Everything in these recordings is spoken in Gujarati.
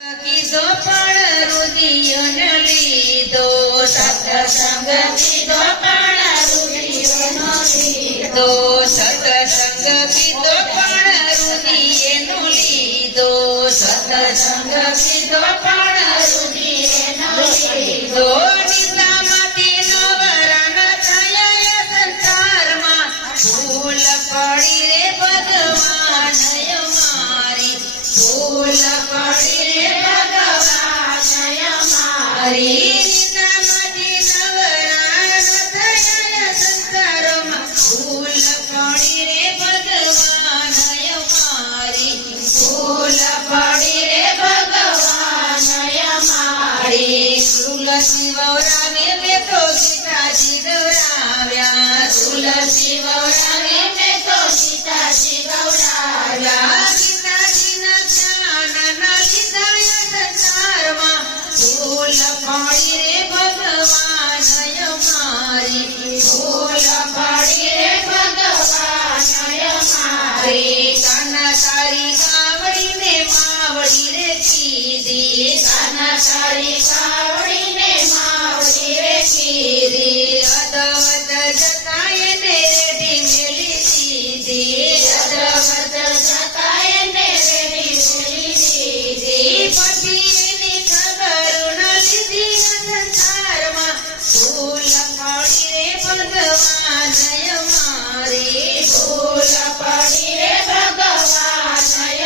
કીધો પણ રુધિયોને લીધો, સત્સંગ કીધો પણ રુધિયોનો લીધો, સત્સંગ કીધો પણ રુધિયેનો લીધો, સત્સંગ કીધો પણ રુધિયેનો લીધો. નિશામાંથી નવરાના થયા સંસારમાં, ભૂલ પડી રે ભગવાન અમારી, ભૂલ પડી રે ભગવાન અમારી. નિશામાંથી નવરાના થયા સંસારમાં, ભૂલ પડી રે ભગવાન અમારી, ભૂલ પડી રે ભગવાન અમારી. તુલસી વવરાવે મેં તો સીતાજી ગૌરાવ્યા, તુલસી વવરાવે મેં તો સીતાજી ગૌરાવ્યા. સીતાજીના જ્ઞાનના લીધા સંસારમાં, ભૂલ પડી રે ભગવાન અમારી, ભૂલ પડી રે ભગવાન અમારી. કાના તારી કાવડીને માવડી રે કીધી, કાના તારી કાવડીને માવડી રે કીધી. અદવત જતા એને રેડી મેલી દીધી, અદવત જતા એને રેડી મેલી દીધી. પછી એની ખબર ન લીધી સંસારમાં, ભૂલ પડી રે ભગવાન અમારી, ભૂલ પડી રે ભગવાન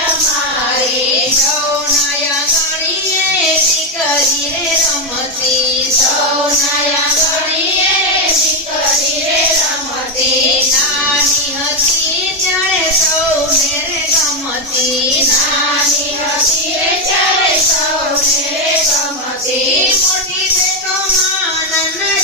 અમારી. સૌનાયા ગણીએ દીકરી રે રમતી, સૌનાયા ગણીએ દીકરી રે રમતી. નાની હતી ત્યારે સૌને રે ગમતી, નાની હતી રે ત્યારે સૌને રે ગમતી. મોટી છે તો માન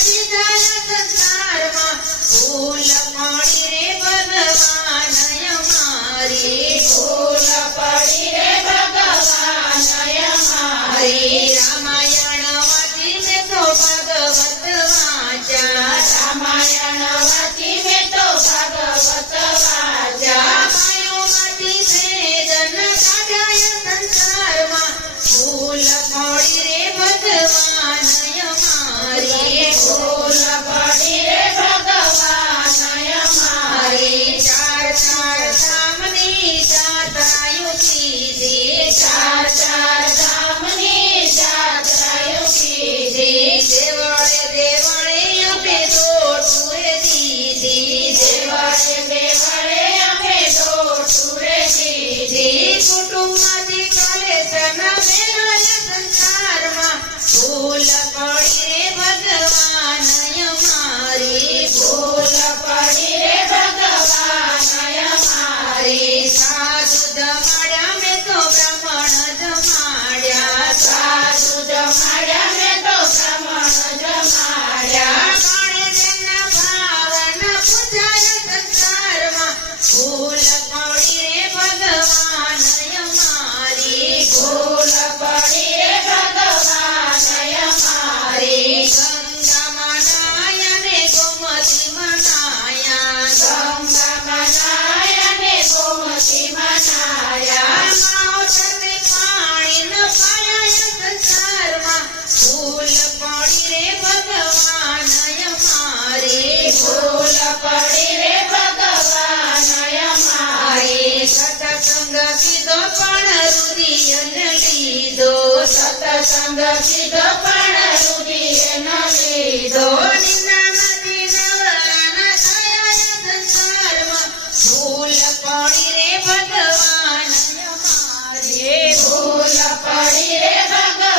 દીધા સંસારમાં, ભૂલ પડી રે ભગવાન અમારી, ભૂલ પડી રે ભગવાન અમારી. રામાયણ વાંચી મેં તો ભાગવત વાંચ્યા, રામાયણ વાંચી મેં તો ભાગવત વાંચ્યા. માયોમાંથી ભેદન કાઢ્યા સંસારમાં, ભૂલ પડી રે ભગવાન અમારી, ભૂલ પડી રે ભગવાન અમારી. ચાર ચાર ધામની જાત્રાઓ કીધી, ચાર ચાર ધામની જાત્રાઓ કીધી. દેવળે દેવળે અમે દોઢું રે દીધી, દેવળે દેવળે અમે દોઢું રે દીધી. કુટુંબમાંથી કલેશના મેળવ્યા સંસારમાં, ભૂલ પડી રે ભગવાન અમારી, ભૂલ પડી રે ભગવાન અમારી. સાધુ જમાડ્યા મેં તો બ્રાહ્મણ જમાડ્યા, સાધુ જમાડ્યા મેં તો બ્રાહ્મણ જમાડ્યા. ગણેશના ભાવના પૂજાય સંસારમાં, ભૂલ પડી રે ભગવાન અમારી, ભૂલ પડી રે ભગવાન અમારી. ગંગામાં નાયા ને ગોમતીમાં નાયા, ગંગામાં નાયા ને ગોમતીમાં નાયા. માવતરને પાણી ન પાયા સંસારમાં, ભૂલ પડી રે ભગવાન અમારી, ભૂલ પડી રે ભગવાન અમારી. સત્સંગ કીધો પણ રુધિયને લીધો, સત્સંગ કીધો પણ રુધિયને લીધો. નિંદામાંથી નવરાના થયા સંસારમાં, ભૂલ પડી રે ભગવાન અમારી, ભૂલ પડી રે ભગવાન